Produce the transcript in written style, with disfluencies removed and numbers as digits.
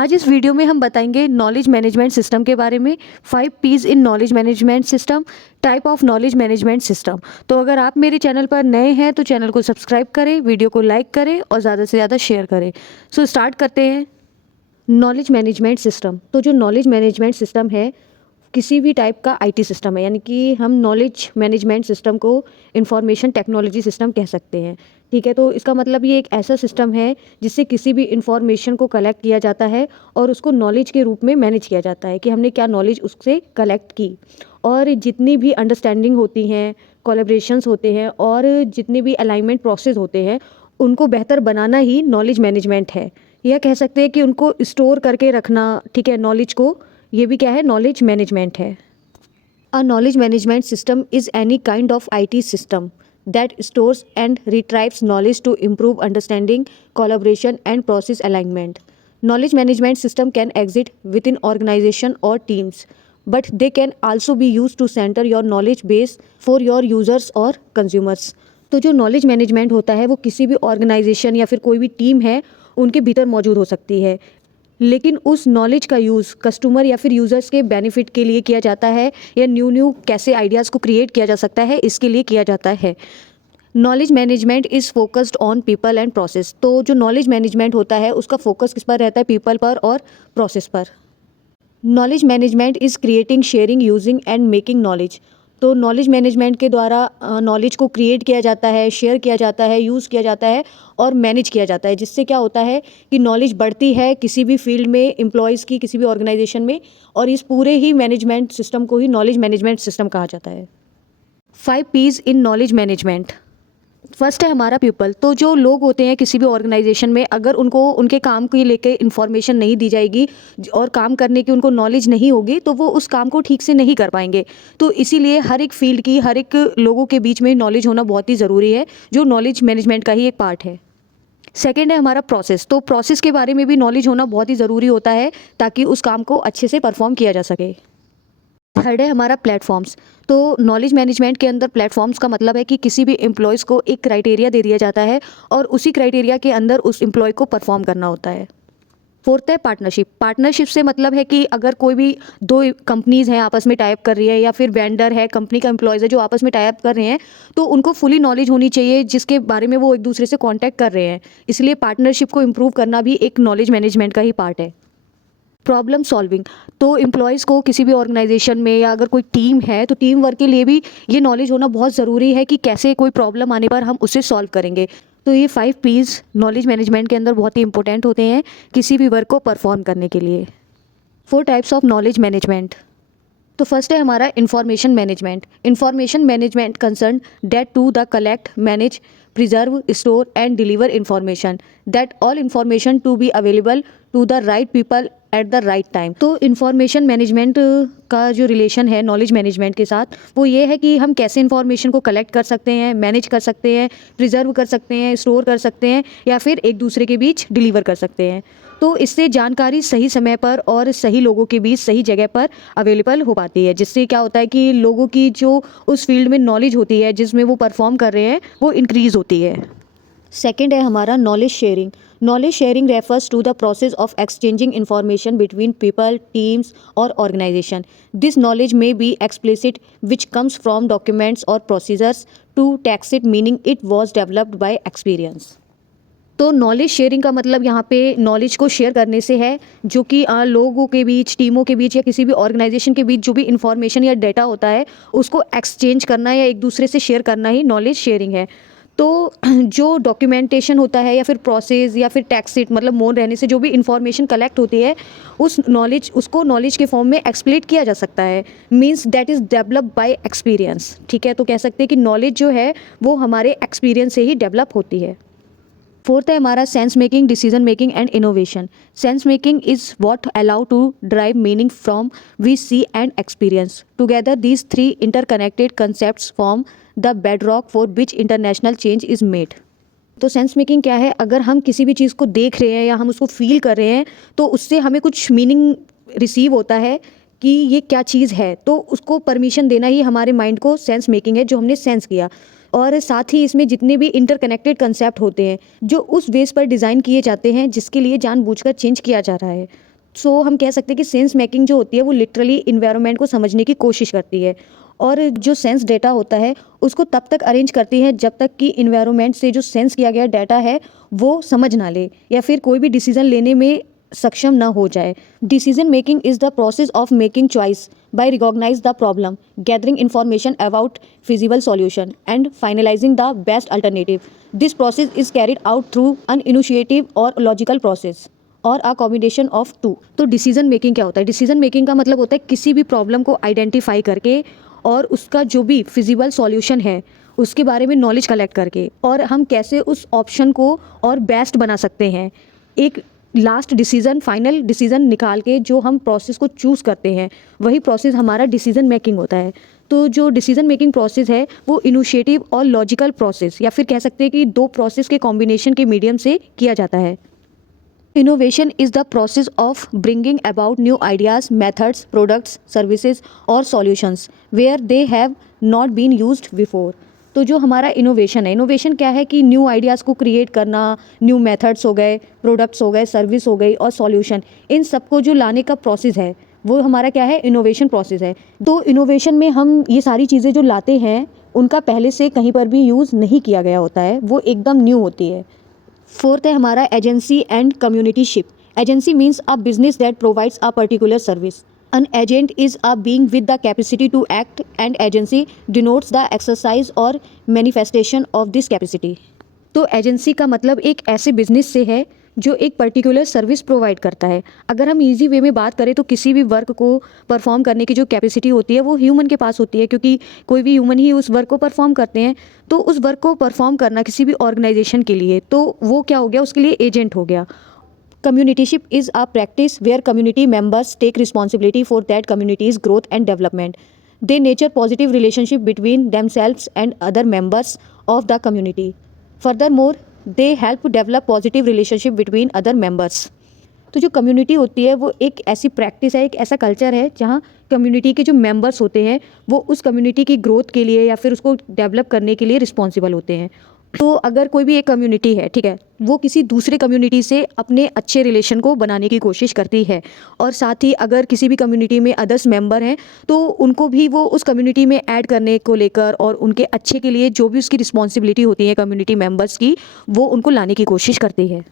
आज इस वीडियो में हम बताएंगे नॉलेज मैनेजमेंट सिस्टम के बारे में, 5 Ps in knowledge management system, type of knowledge management system. तो अगर आप मेरे चैनल पर नए हैं तो चैनल को सब्सक्राइब करें, वीडियो को लाइक करें और ज़्यादा से ज़्यादा शेयर करें। सो स्टार्ट करते हैं। नॉलेज मैनेजमेंट सिस्टम, तो जो नॉलेज मैनेजमेंट सिस्टम है किसी भी टाइप का आईटी सिस्टम है, यानी कि हम नॉलेज मैनेजमेंट सिस्टम को इंफॉर्मेशन टेक्नोलॉजी सिस्टम कह सकते हैं। ठीक है, तो इसका मतलब ये एक ऐसा सिस्टम है जिससे किसी भी इंफॉर्मेशन को कलेक्ट किया जाता है और उसको नॉलेज के रूप में मैनेज किया जाता है कि हमने क्या नॉलेज उससे कलेक्ट की, और जितनी भी अंडरस्टैंडिंग होती हैं, कोलैबोरेशंस होते हैं और जितने भी अलाइनमेंट प्रोसेस होते हैं उनको बेहतर बनाना ही नॉलेज मैनेजमेंट है। यह कह सकते हैं कि उनको स्टोर करके रखना, ठीक है, नॉलेज को, ये भी क्या है, नॉलेज मैनेजमेंट है। A knowledge management system is any kind of IT system that stores and रिट्राइव्स knowledge to improve understanding, collaboration and process alignment. Knowledge management system can exist within organization or teams, but they can also be used to center your knowledge base for your users or consumers. तो जो knowledge management होता है वो किसी भी organisation या फिर कोई भी टीम है उनके भीतर मौजूद हो सकती है, लेकिन उस नॉलेज का यूज़ कस्टमर या फिर यूज़र्स के बेनिफिट के लिए किया जाता है, या न्यू कैसे आइडियाज़ को क्रिएट किया जा सकता है इसके लिए किया जाता है। Knowledge management is focused on people and process, तो जो नॉलेज मैनेजमेंट होता है उसका फोकस किस पर रहता है, पीपल पर और प्रोसेस पर। Knowledge management is creating, sharing, using and making knowledge, तो नॉलेज मैनेजमेंट के द्वारा नॉलेज को क्रिएट किया जाता है, शेयर किया जाता है, यूज़ किया जाता है और मैनेज किया जाता है, जिससे क्या होता है कि नॉलेज बढ़ती है किसी भी फील्ड में, एम्प्लॉयज़ की, किसी भी ऑर्गेनाइजेशन में, और इस पूरे ही मैनेजमेंट सिस्टम को ही नॉलेज मैनेजमेंट सिस्टम कहा जाता है। 5 Ps in knowledge management. First है हमारा पीपल, तो जो लोग होते हैं किसी भी ऑर्गेनाइजेशन में, अगर उनको उनके काम को लेके इन्फॉर्मेशन नहीं दी जाएगी और काम करने की उनको नॉलेज नहीं होगी तो वो उस काम को ठीक से नहीं कर पाएंगे। तो इसीलिए हर एक फील्ड की, हर एक लोगों के बीच में नॉलेज होना बहुत ही ज़रूरी है, जो नॉलेज मैनेजमेंट का ही एक पार्ट है। सेकेंड है हमारा प्रोसेस, तो प्रोसेस के बारे में भी नॉलेज होना बहुत ही ज़रूरी होता है ताकि उस काम को अच्छे से परफॉर्म किया जा सके। थर्ड है हमारा प्लेटफॉर्म्स, तो नॉलेज मैनेजमेंट के अंदर प्लेटफॉर्म्स का मतलब है कि किसी भी एम्प्लॉयज़ को एक क्राइटेरिया दे दिया जाता है और उसी क्राइटेरिया के अंदर उस एम्प्लॉय को परफॉर्म करना होता है। फोर्थ है पार्टनरशिप। पार्टनरशिप से मतलब है कि अगर कोई भी दो कंपनीज़ हैं आपस में टाइप कर रही है, या फिर वेंडर है, कंपनी का एम्प्लॉयज़ है जो आपस में टाइप कर रहे हैं, तो उनको फुली नॉलेज होनी चाहिए जिसके बारे में वो एक दूसरे से कॉन्टैक्ट कर रहे हैं। इसलिए पार्टनरशिप को इम्प्रूव करना भी एक नॉलेज मैनेजमेंट का ही पार्ट है। प्रॉब्लम सॉल्विंग, तो एम्प्लॉयज़ को किसी भी ऑर्गेनाइजेशन में, या अगर कोई टीम है तो टीम वर्क के लिए भी ये नॉलेज होना बहुत ज़रूरी है कि कैसे कोई प्रॉब्लम आने पर हम उसे सॉल्व करेंगे। तो ये 5 पीज नॉलेज मैनेजमेंट के अंदर बहुत ही इंपॉर्टेंट होते हैं किसी भी वर्क को परफॉर्म करने के लिए। 4 टाइप्स ऑफ नॉलेज मैनेजमेंट। तो फर्स्ट है हमारा information management. Information management concern that to the collect, manage, preserve, store and deliver information that all information to be available to the right people at the right time. तो information management का जो relation है knowledge management के साथ, वो ये है कि हम कैसे इंफॉर्मेशन को कलेक्ट कर सकते हैं, मैनेज कर सकते हैं, प्रिजर्व कर सकते हैं, स्टोर कर सकते हैं, या फिर एक दूसरे के बीच डिलीवर कर सकते हैं। तो इससे जानकारी सही समय पर और सही लोगों के बीच सही जगह पर अवेलेबल हो पाती है, जिससे क्या होता है कि लोगों की जो उस फील्ड में नॉलेज होती है जिसमें वो परफॉर्म कर रहे हैं वो इंक्रीज़ होती है। सेकेंड है हमारा knowledge sharing. Knowledge sharing refers to the process of exchanging information between people, teams और ऑर्गेनाइजेशन। दिस नॉलेज में be explicit which comes from documents और procedures to tacit meaning it was developed by experience. तो knowledge sharing का मतलब यहाँ पे knowledge को share करने से है, जो कि लोगों के बीच, टीमों के बीच या किसी भी ऑर्गेनाइजेशन के बीच जो भी इंफॉर्मेशन या डेटा होता है उसको एक्सचेंज करना या एक दूसरे से शेयर करना ही नॉलेज शेयरिंग है। तो जो डॉक्यूमेंटेशन होता है या फिर प्रोसेस या फिर टैक्सिट मतलब मौन रहने से जो भी इंफॉर्मेशन कलेक्ट होती है उसको नॉलेज के फॉर्म में एक्सप्लेन किया जा सकता है, means that is develop by experience. ठीक है, तो कह सकते हैं कि नॉलेज जो है वो हमारे एक्सपीरियंस से ही डेवलप होती है। फोर्थ है हमारा sense making, decision making and innovation. Sense making is what allow to drive meaning from we see and experience. Together these 3 interconnected concepts form the bedrock for which international change is made. तो sense making क्या है, अगर हम किसी भी चीज़ को देख रहे हैं या हम उसको फील कर रहे हैं तो उससे हमें कुछ मीनिंग रिसीव होता है कि ये क्या चीज़ है, तो उसको परमिशन देना ही हमारे माइंड को सेंस मेकिंग है, जो हमने सेंस किया। और साथ ही इसमें जितने भी इंटरकनेक्टेड कंसेप्ट होते हैं जो उस बेस पर डिज़ाइन किए जाते हैं जिसके लिए जानबूझकर चेंज किया जा रहा है, सो हम कह सकते हैं कि सेंस मेकिंग जो होती है वो लिटरली इन्वायरमेंट को समझने की कोशिश करती है, और जो सेंस डेटा होता है उसको तब तक अरेंज करती है जब तक कि इन्वायरमेंट से जो सेंस किया गया डाटा है वो समझ ना ले या फिर कोई भी डिसीजन लेने में सक्षम ना हो जाए। Decision making is the process of making choice by recognize the problem, gathering information about feasible solution and finalizing the best alternative. This process is carried out through an initiative और logical process और a combination of two. तो decision making क्या होता है? Decision making का मतलब होता है किसी भी प्रॉब्लम को आइडेंटिफाई करके और उसका जो भी फिजिबल सॉल्यूशन है उसके बारे में नॉलेज कलेक्ट करके और हम कैसे उस ऑप्शन को और बेस्ट बना सकते हैं, एक लास्ट डिसीजन, फाइनल डिसीजन निकाल के जो हम प्रोसेस को चूज़ करते हैं वही प्रोसेस हमारा डिसीजन मेकिंग होता है। तो जो डिसीजन मेकिंग प्रोसेस है वो इनिशिएटिव और लॉजिकल प्रोसेस या फिर कह सकते हैं कि दो प्रोसेस के कॉम्बिनेशन के मीडियम से किया जाता है। Innovation is the process of bringing about new ideas, methods, products, services or solutions where they have not been used before। तो जो हमारा इनोवेशन है, इनोवेशन क्या है कि न्यू आइडियाज़ को क्रिएट करना, न्यू मेथड्स हो गए, प्रोडक्ट्स हो गए, सर्विस हो गई और सॉल्यूशन, इन सबको जो लाने का प्रोसेस है वो हमारा क्या है? इनोवेशन प्रोसेस है। तो इनोवेशन में हम ये सारी चीज़ें जो लाते हैं उनका पहले से कहीं पर भी यूज़ नहीं किया गया होता है, वो एकदम न्यू होती है। फोर्थ है हमारा agency and communityship. Agency means a business that provides a particular service. An agent is a being with the capacity to act and agency denotes the exercise or manifestation of this capacity। तो agency का मतलब एक ऐसे business से है जो एक particular service provide करता है। अगर हम इजी वे में बात करें तो किसी भी वर्क को परफॉर्म करने की जो कैपेसिटी होती है वो ह्यूमन के पास होती है, क्योंकि कोई भी ह्यूमन ही उस वर्क को परफॉर्म करते हैं। तो उस वर्क को परफॉर्म करना किसी भी ऑर्गेनाइजेशन के लिए, तो वो क्या हो गया? उसके लिए एजेंट हो गया। Communityship is a practice where community members take responsibility for that community's growth and development. They nurture positive relationship between themselves and other members of the community. Furthermore, they help develop positive relationship between other members. तो जो community होती है वो एक ऐसी practice है, एक ऐसा कल्चर है जहाँ कम्युनिटी के जो मेंबर्स होते हैं वो उस कम्युनिटी की ग्रोथ के लिए या फिर उसको डेवलप करने के लिए रिस्पॉन्सिबल होते हैं। तो अगर कोई भी एक कम्युनिटी है, ठीक है, वो किसी दूसरे कम्युनिटी से अपने अच्छे रिलेशन को बनाने की कोशिश करती है, और साथ ही अगर किसी भी कम्युनिटी में अदर्स मेंबर हैं तो उनको भी वो उस कम्युनिटी में ऐड करने को लेकर और उनके अच्छे के लिए जो भी उसकी रिस्पॉन्सिबिलिटी होती है कम्युनिटी मेंबर्स की, वो उनको लाने की कोशिश करती है।